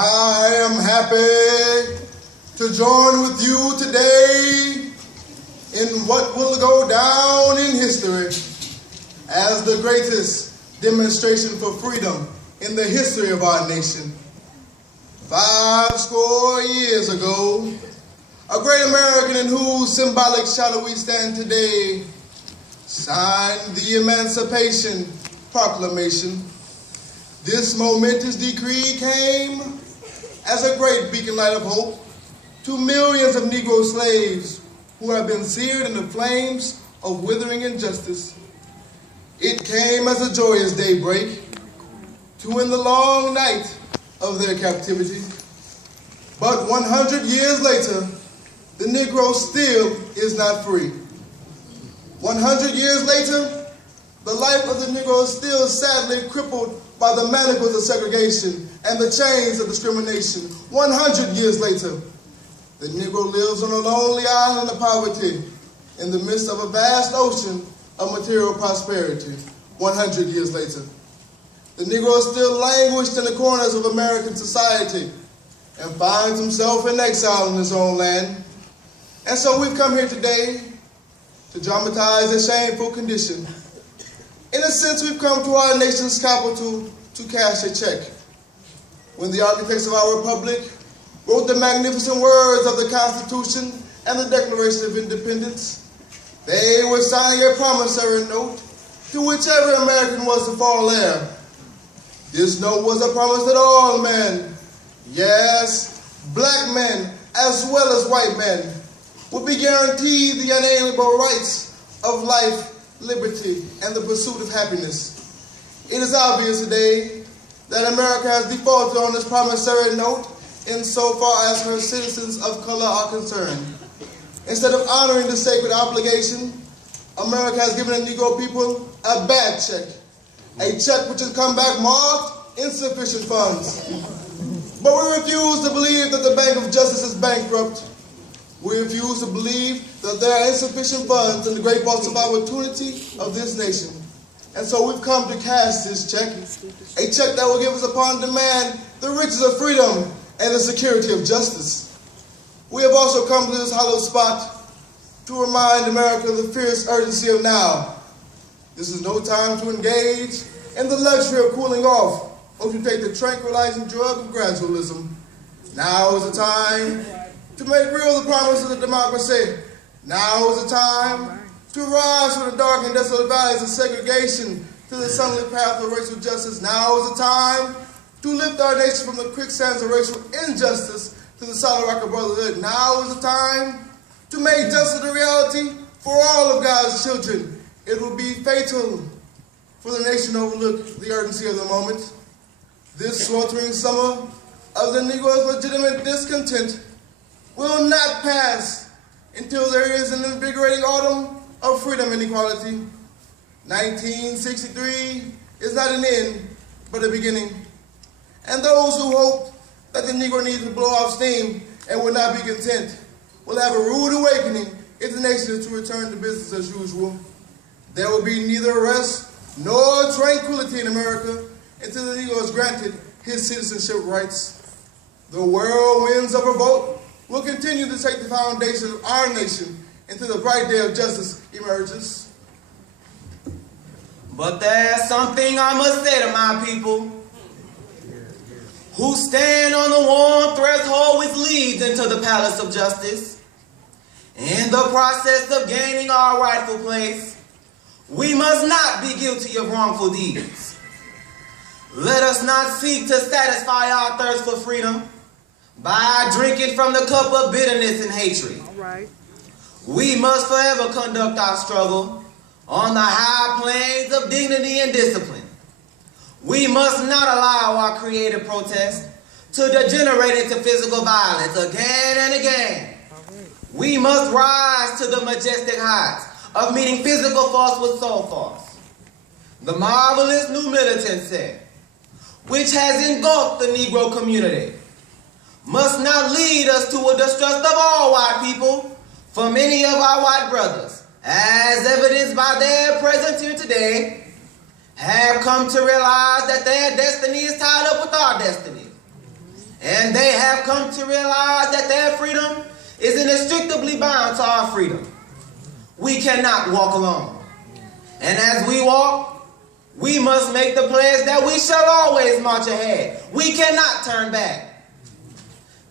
I am happy to join with you today in what will go down in history as the greatest demonstration for freedom in the history of our nation. 50 years ago, a great American in whose symbolic shadow we stand today signed the Emancipation Proclamation. This momentous decree came as a great beacon light of hope to millions of Negro slaves who have been seared in the flames of withering injustice. It came as a joyous daybreak to end the long night of their captivity. But 100 years later, the Negro still is not free. 100 years later, the life of the Negro is still sadly crippled by the manacles of segregation and the chains of discrimination. 100 years later, the Negro lives on a lonely island of poverty in the midst of a vast ocean of material prosperity. 100 years later, the Negro is still languished in the corners of American society and finds himself in exile in his own land. And so we've come here today to dramatize a shameful condition. In a sense, we've come to our nation's capital to cash a check. When the architects of our republic wrote the magnificent words of the Constitution and the Declaration of Independence, they were signing a promissory note to whichever American was to fall heir. This note was a promise that all men, yes, black men as well as white men, would be guaranteed the unalienable rights of life, liberty, and the pursuit of happiness. It is obvious today that America has defaulted on this promissory note insofar as her citizens of color are concerned. Instead of honoring this sacred obligation, America has given the Negro people a bad check, a check which has come back marked insufficient funds. But we refuse to believe that the Bank of Justice is bankrupt. We refuse to believe that there are insufficient funds in the great vaults of opportunity of this nation. And so we've come to cash this check, a check that will give us upon demand the riches of freedom and the security of justice. We have also come to this hallowed spot to remind America of the fierce urgency of now. This is no time to engage in the luxury of cooling off or to take the tranquilizing drug of gradualism. Now is the time to make real the promises of democracy. Now is the time to rise from the dark and desolate valleys of segregation to the sunlit path of racial justice. Now is the time to lift our nation from the quicksands of racial injustice to the solid rock of brotherhood. Now is the time to make justice a reality for all of God's children. It will be fatal for the nation to overlook the urgency of the moment. This sweltering summer of the Negro's legitimate discontent will not pass until there is an invigorating autumn of freedom and equality. 1963 is not an end, but a beginning. And those who hope that the Negro needs to blow off steam and will not be content will have a rude awakening if the nation is to return to business as usual. There will be neither rest nor tranquility in America until the Negro is granted his citizenship rights. The whirlwinds of revolt will continue to take the foundation of our nation until the bright day of justice emerges. But there's something I must say to my people who stand on the warm threshold which leads into the palace of justice. In the process of gaining our rightful place, we must not be guilty of wrongful deeds. Let us not seek to satisfy our thirst for freedom by drinking from the cup of bitterness and hatred. All right. We must forever conduct our struggle on the high planes of dignity and discipline. We must not allow our creative protest to degenerate into physical violence again and again. We must rise to the majestic heights of meeting physical force with soul force. The marvelous new militancy, which has engulfed the Negro community, must not lead us to a distrust of all white people for many of our white brothers, as evidenced by their presence here today, have come to realize that their destiny is tied up with our destiny. And they have come to realize that their freedom is inextricably bound to our freedom. We cannot walk alone. And as we walk, we must make the pledge that we shall always march ahead. We cannot turn back.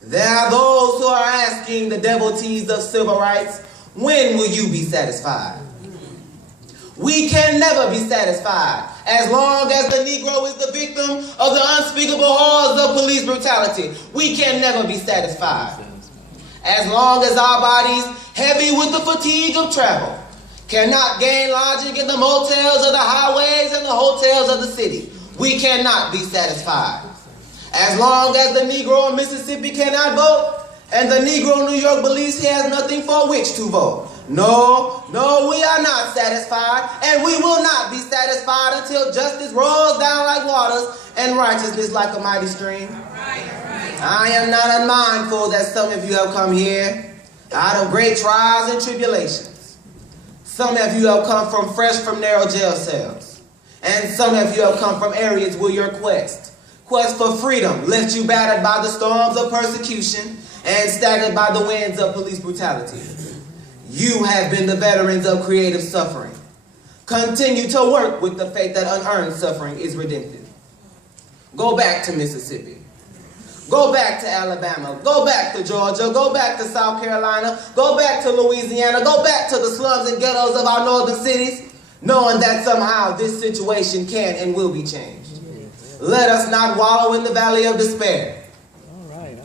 There are those who are asking the devotees of civil rights, when will you be satisfied? We can never be satisfied as long as the Negro is the victim of the unspeakable horrors of police brutality. We can never be satisfied. As long as our bodies, heavy with the fatigue of travel, cannot gain lodging in the motels of the highways and the hotels of the city, we cannot be satisfied. As long as the Negro in Mississippi cannot vote, and the Negro in New York believes he has nothing for which to vote. No, we are not satisfied, and we will not be satisfied until justice rolls down like waters and righteousness like a mighty stream. I am not unmindful that some of you have come here out of great trials and tribulations. Some of you have come fresh from narrow jail cells, and some of you have come from areas where your quest for freedom left you battered by the storms of persecution and staggered by the winds of police brutality. You have been the veterans of creative suffering. Continue to work with the faith that unearned suffering is redemptive. Go back to Mississippi. Go back to Alabama. Go back to Georgia. Go back to South Carolina. Go back to Louisiana. Go back to the slums and ghettos of our northern cities, knowing that somehow this situation can and will be changed. Let us not wallow in the valley of despair. All right.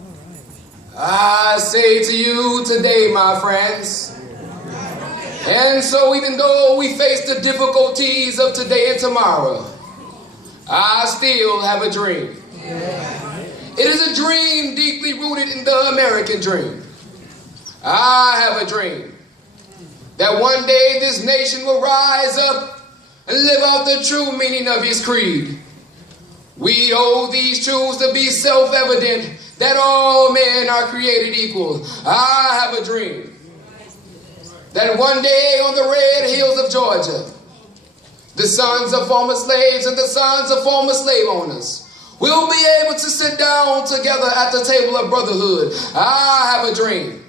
I say to you today, my friends, and so even though we face the difficulties of today and tomorrow, I still have a dream. It is a dream deeply rooted in the American dream. I have a dream that one day this nation will rise up and live out the true meaning of its creed. We hold these truths to be self-evident, that all men are created equal. I have a dream that one day on the red hills of Georgia, the sons of former slaves and the sons of former slave owners will be able to sit down together at the table of brotherhood. I have a dream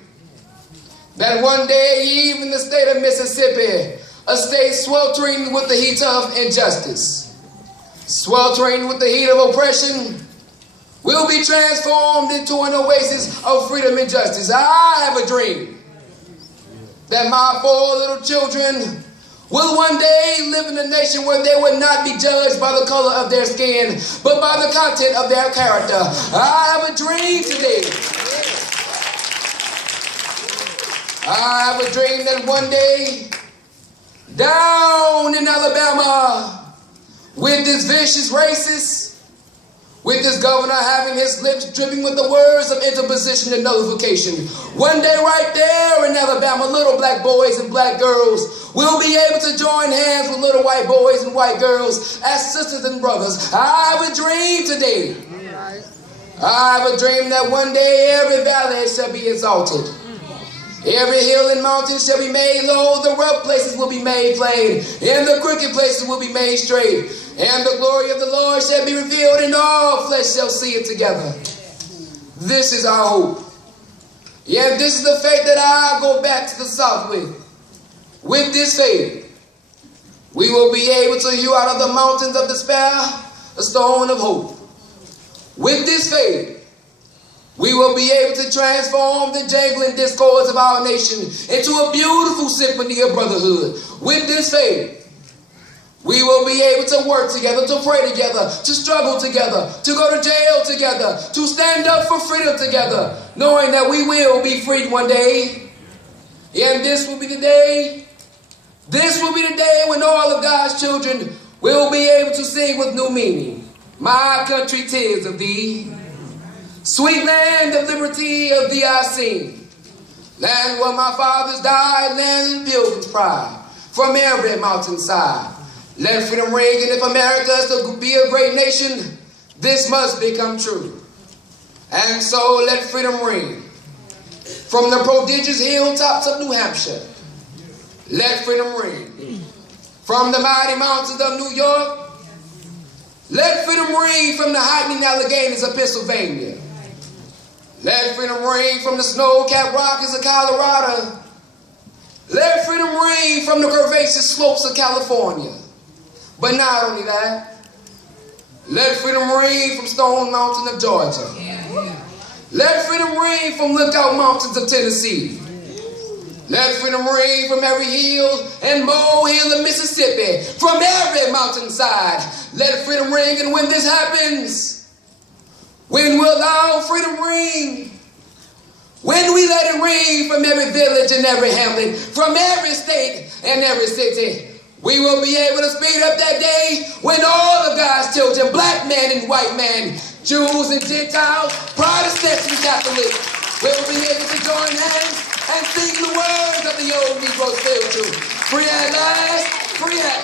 that one day even the state of Mississippi, a state sweltering with the heat of injustice, sweltering with the heat of oppression, will be transformed into an oasis of freedom and justice. I have a dream that my 4 little children will one day live in a nation where they would not be judged by the color of their skin, but by the content of their character. I have a dream today. I have a dream that one day, down in Alabama, with this vicious racist, with this governor having his lips dripping with the words of interposition and nullification, one day right there in Alabama, little black boys and black girls will be able to join hands with little white boys and white girls as sisters and brothers. I have a dream today. I have a dream that one day every valley shall be exalted. Every hill and mountain shall be made low, the rough places will be made plain, and the crooked places will be made straight. And the glory of the Lord shall be revealed, and all flesh shall see it together. This is our hope. Yeah, this is the faith that I go back to the South with. With this faith, we will be able to hew out of the mountains of despair a stone of hope. With this faith, we will be able to transform the jangling discords of our nation into a beautiful symphony of brotherhood. With this faith, we will be able to work together, to pray together, to struggle together, to go to jail together, to stand up for freedom together, knowing that we will be freed one day. And this will be the day when all of God's children will be able to sing with new meaning. My country, 'tis of thee. Sweet land of liberty, of thee I sing. Land where my fathers died, land of pilgrim's pride. From every mountainside, let freedom ring, and if America is to be a great nation, this must become true. And so let freedom ring. From the prodigious hilltops of New Hampshire, let freedom ring. From the mighty mountains of New York, let freedom ring. From the heightening Alleghanies of Pennsylvania, Let freedom ring from the snow-capped Rockies of Colorado. Let freedom ring from the curvaceous slopes of California. But not only that, let freedom ring from Stone Mountain of Georgia. Let freedom ring from Lookout Mountains of Tennessee. Let freedom ring from every hill and molehill of Mississippi, from every mountainside. Let freedom ring, and when this happens, when will our freedom ring? When we let it ring from every village and every hamlet, from every state and every city, we will be able to speed up that day when all of God's children, black man and white man, Jews and Gentiles, Protestants and Catholics, will be able to join hands and sing the words of the old Negro spiritual. Free at last, free at